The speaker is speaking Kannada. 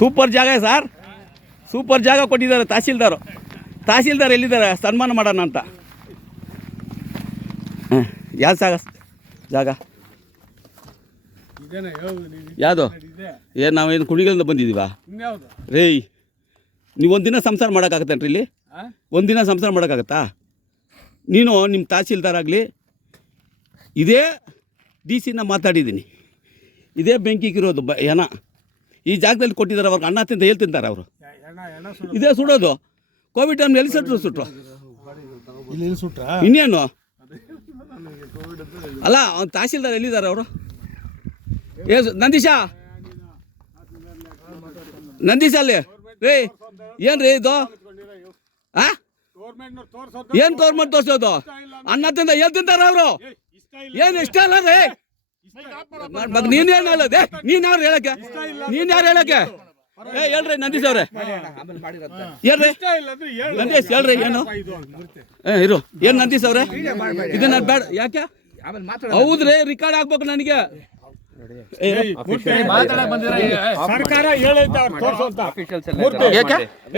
ಸೂಪರ್ ಜಾಗ ಸರ್, ಸೂಪರ್ ಜಾಗ ಕೊಟ್ಟಿದ್ದಾರೆ ತಹಸೀಲ್ದಾರ್ ಎಲ್ಲಿದ್ದಾರೆ ಸನ್ಮಾನ ಮಾಡೋಣ ಅಂತ. ಯಾವ ಜಾಗ ಯಾವುದು? ಏನು ನಾವೇನು ಕುಣಿಗಳಿಂದ ಬಂದಿದ್ದೀವಾ ರೇ? ನೀವು ಒಂದಿನ ಸಂಸಾರ ಮಾಡೋಕ್ಕಾಗತ್ತೇನ್ರಿ ಇಲ್ಲಿ? ಒಂದಿನ ಸಂಸಾರ ಮಾಡೋಕ್ಕಾಗತ್ತಾ? ನೀನು ನಿಮ್ಮ ತಹಸೀಲ್ದಾರ್ ಆಗಲಿ, ಇದೇ ಡಿ ಸಿನ ಮಾತಾಡಿದ್ದೀನಿ, ಇದೇ ಬೆಂಕಿಗಿರೋದು ಏನ ಈ ಜಾಗದಲ್ಲಿ ಕೊಟ್ಟಿದ್ದಾರೆ. ಅವ್ರಿಗೆ ಅನ್ನ ತಿಂತ ಎಲ್ಲಿ ತಿಂತಾರೆ ಅವರು? ಇದೇ ಸುಡೋದು. ಕೋವಿಡ್ ಟೈಮ್ ಎಲ್ಲಿ ಸುಟ್ರು ಇನ್ನೇನು? ಅಲ್ಲ ಅವ್ನು ತಹಸೀಲ್ದಾರ್ ಎಲ್ಲಿದ್ದಾರೆ ಅವರು? ನಂದೀಶ ಅಲ್ಲಿ ರೇ, ಏನು ರೀ ಇದು? ಏನು ಗೌರ್ಮೆಂಟ್ ತೋರಿಸೋದು? ಅನ್ನ ತಿಂದ ಎಲ್ಲಿ ತಿಂತಾರೆ ಅವರು? ಏನು ಇಷ್ಟ ಅಲ್ಲ ರೀ? ನೀನೇನು ಹೇಳೋದೆ? ನೀನು ಯಾರು ಹೇಳಕ್ಕೆ? ಹೇಳ್ರಿ ನಂದೀಶ್ ಅವ್ರೆ, ಹೇಳ್ರಿ ನಂದೀಶ್, ಹೇಳ್ರಿ ಏನು ಇರು, ಏನು ನಂದೀಶ್ ಅವ್ರೆ? ಇದನ್ನ ಬೇಡ ಯಾಕೆ? ಹೌದ್ರಿ, ರಿಕಾರ್ಡ್ ಆಗ್ಬೇಕು ನನಗೆ. ಸರ್ಕಾರ